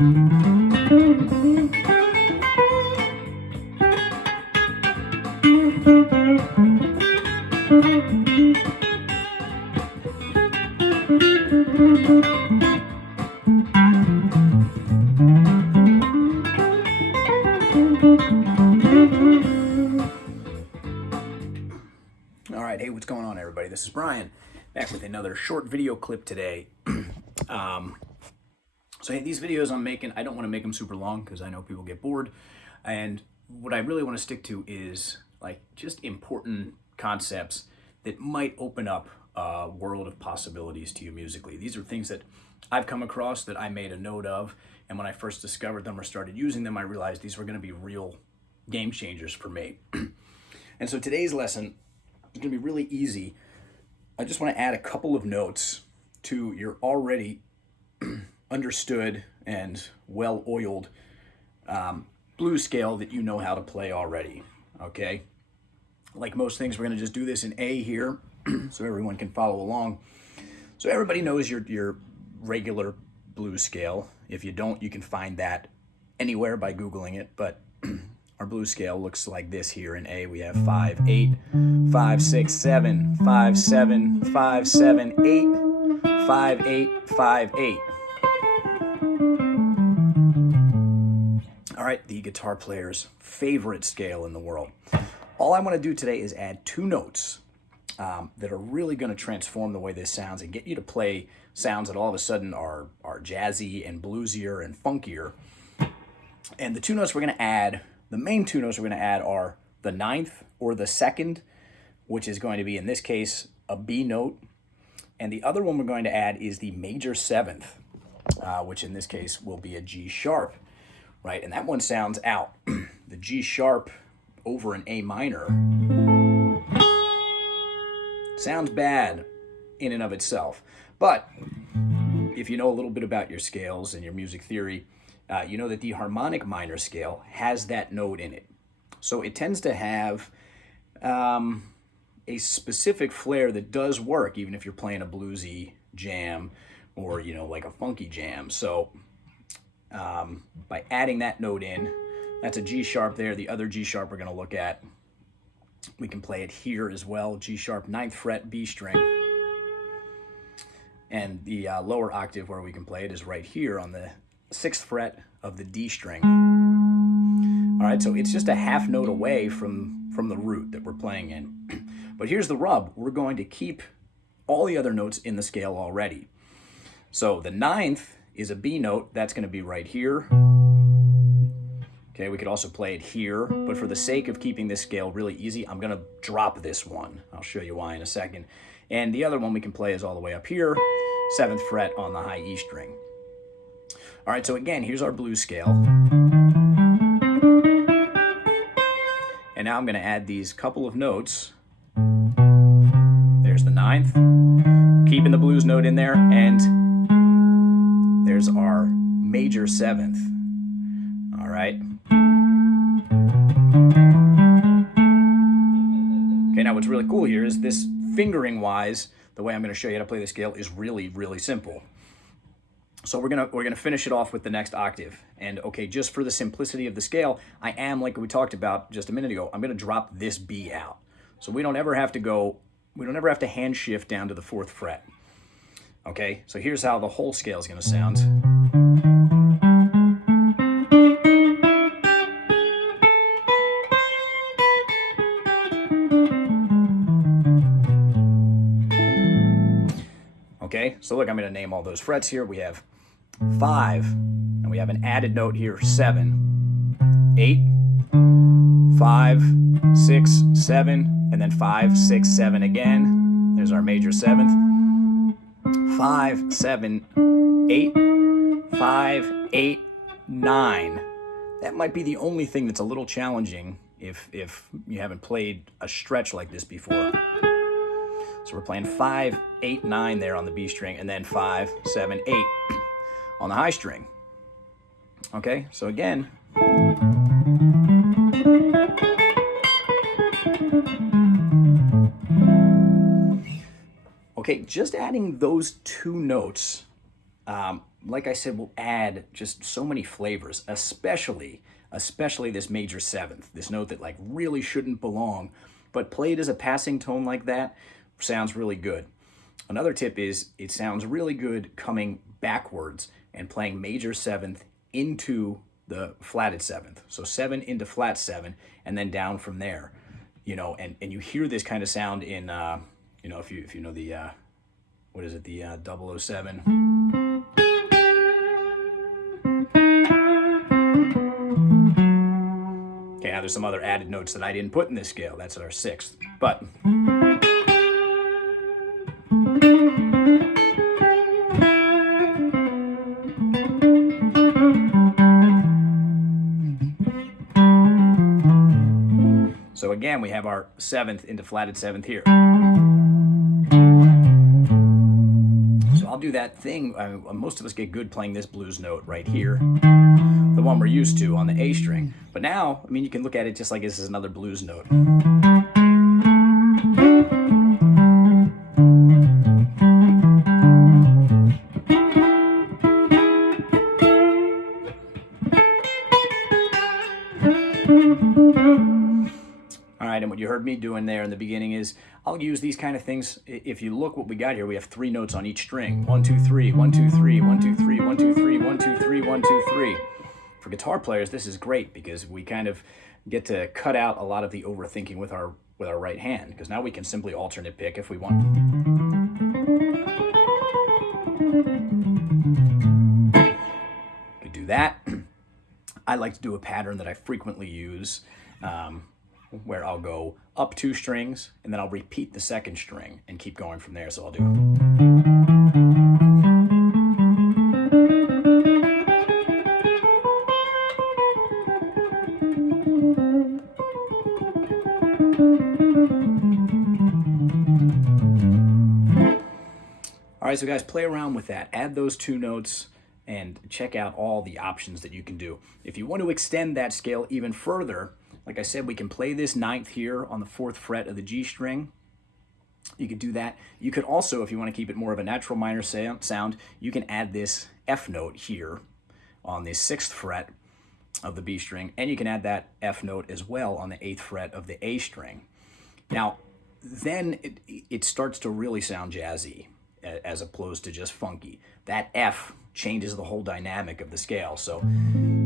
All right, hey, what's going on, everybody? This is Brian, back with another short video clip today. So hey, these videos I'm making, I don't want to make them super long because I know people get bored. And what I really want to stick to is like just important concepts that might open up a world of possibilities to you musically. These are things that I've come across that I made a note of, and when I first discovered them or started using them, I realized these were going to be real game changers for me. And so today's lesson is going to be really easy. I just want to add a couple of notes to your already understood and well-oiled blues scale that you know how to play already, okay? Like most things, we're going to just do this in A here so everyone can follow along. So everybody knows your regular blues scale. If you don't, you can find that anywhere by Googling it, but our blues scale looks like this here. In A, we have 5, 8, 5, 6, 7, 5, 7, 5, 7, 8, 5, 8, 5, 8. All right, the guitar player's favorite scale in the world. All I want to do today is add two notes that are really going to transform the way this sounds and get you to play sounds that all of a sudden are jazzy and bluesier and funkier. And the two notes we're going to add, the main two notes we're going to add are the ninth or the second, which is going to be, in this case, a B note. And the other one we're going to add is the major seventh, which in this case will be a G sharp, right? And that one sounds out. The G sharp over an A minor sounds bad in and of itself. But if you know a little bit about your scales and your music theory, you know that the harmonic minor scale has that note in it. So it tends to have a specific flair that does work, even if you're playing a bluesy jam or, you know, like a funky jam. So by adding that note in, that's a G sharp there. The other G sharp we're going to look at, we can play it here as well. G sharp, 9th fret, B string. And the lower octave where we can play it is right here on the 6th fret of the D string. All right, so it's just a half note away from the root that we're playing in. But here's the rub. We're going to keep all the other notes in the scale already. So the 9th is a B note. That's going to be right here. Okay, we could also play it here, but for the sake of keeping this scale really easy, I'm going to drop this one. I'll show you why in a second. And the other one we can play is all the way up here, 7th fret on the high E string. All right, so again, here's our blues scale. And now I'm going to add these couple of notes. There's the 9th, keeping the blues note in there, and there's our major 7th. All right. Okay, now what's really cool here is this fingering-wise, the way I'm going to show you how to play the scale is really, really simple. So we're gonna finish it off with the next octave. And okay, just for the simplicity of the scale, I am, like we talked about just a minute ago, I'm gonna drop this B out. So we don't ever have to hand shift down to the 4th fret. Okay, so here's how the whole scale is gonna sound. Okay, so look, I'm going to name all those frets here. We have 5, and we have an added note here, 7, 8, 5, 6, 7, and then 5, 6, 7 again. There's our major 7th. 5, 7, 8, 5, 8, 9. That might be the only thing that's a little challenging if you haven't played a stretch like this before. So we're playing 5, 8, 9 there on the B string, and then 5, 7, 8 on the high string. Okay, so again. Okay, just adding those two notes like I said, will add just so many flavors, especially this major seventh, this note that like really shouldn't belong, but played as a passing tone like that sounds really good. Another tip is it sounds really good coming backwards and playing major seventh into the flatted seventh. So 7 into flat 7 and then down from there. You know, and you hear this kind of sound in, you know, if you know the, what is it, the 007. Okay, now there's some other added notes that I didn't put in this scale. That's our 6th. But so again, we have our 7th into flatted 7th here. So I'll do that thing. Most of us get good playing this blues note right here, the one we're used to on the A string. But now, I mean, you can look at it just like this is another blues note. All right, and what you heard me doing there in the beginning is I'll use these kind of things. If you look what we got here, we have 3 notes on each string. 1, 2, 3, 1, 2, 3, 1, 2, 3, 1, 2, 3, 1, 2, 3, 1, 2, 3. For guitar players, this is great because we kind of get to cut out a lot of the overthinking with our right hand, because now we can simply alternate pick if we want. Could do that. I like to do a pattern that I frequently use, where I'll go up 2 strings and then I'll repeat the 2nd string and keep going from there. So I'll do. All right, so guys, play around with that. Add those 2 notes and check out all the options that you can do. If you want to extend that scale even further, like I said, we can play this 9th here on the 4th fret of the G string. You could do that. You could also, if you want to keep it more of a natural minor sound, you can add this F note here on the 6th fret of the B string, and you can add that F note as well on the 8th fret of the A string. Now, then it starts to really sound jazzy as opposed to just funky. That F changes the whole dynamic of the scale. So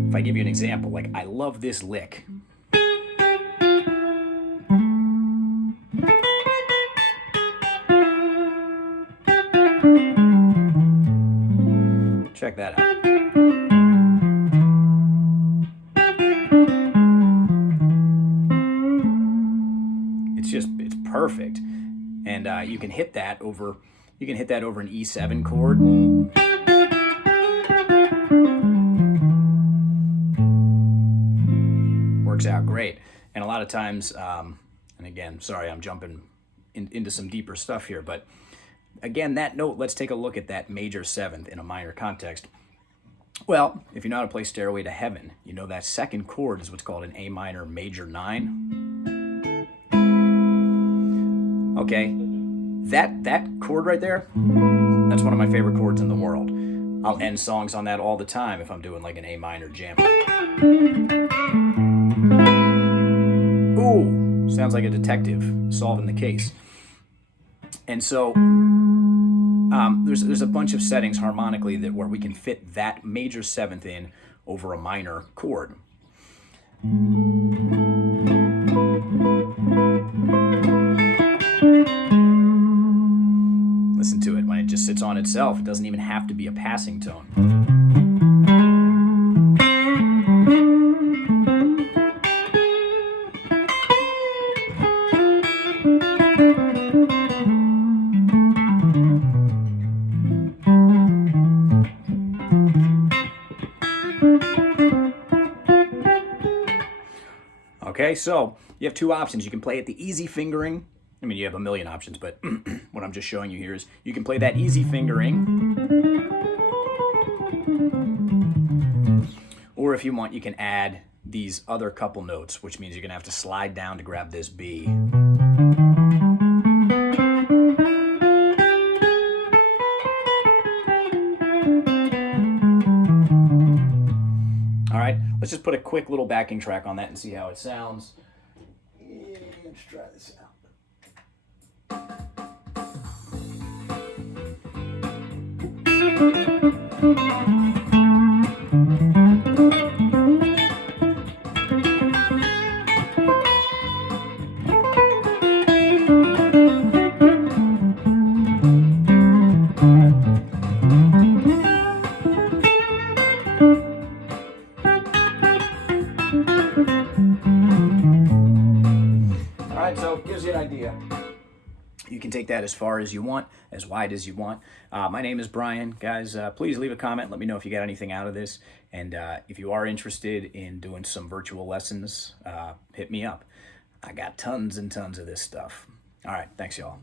if I give you an example, like I love this lick. Check that out. It's perfect. And you can hit that over an E7 chord. Works out great. And a lot of times, and again, sorry, I'm jumping into some deeper stuff here, but again, that note, let's take a look at that major 7th in a minor context. Well, if you know how to play Stairway to Heaven, you know that 2nd chord is what's called an A minor major 9. Okay, that chord right there, that's one of my favorite chords in the world. I'll end songs on that all the time if I'm doing like an A minor jam. Ooh, sounds like a detective solving the case. And so there's a bunch of settings harmonically where we can fit that major 7th in over a minor chord. Listen to it when it just sits on itself. It doesn't even have to be a passing tone. Okay, so you have 2 options. You can play it the easy fingering. I mean, you have a million options, but what I'm just showing you here is you can play that easy fingering. Or if you want, you can add these other couple notes, which means you're going to have to slide down to grab this B. let's just put a quick little backing track on that and see how it sounds. Yeah, let's try this out. All right, so gives you an idea. You can take that as far as you want, as wide as you want. My name is Brian. Guys, please leave a comment. Let me know if you got anything out of this. And if you are interested in doing some virtual lessons, hit me up. I got tons and tons of this stuff. All right, thanks, y'all.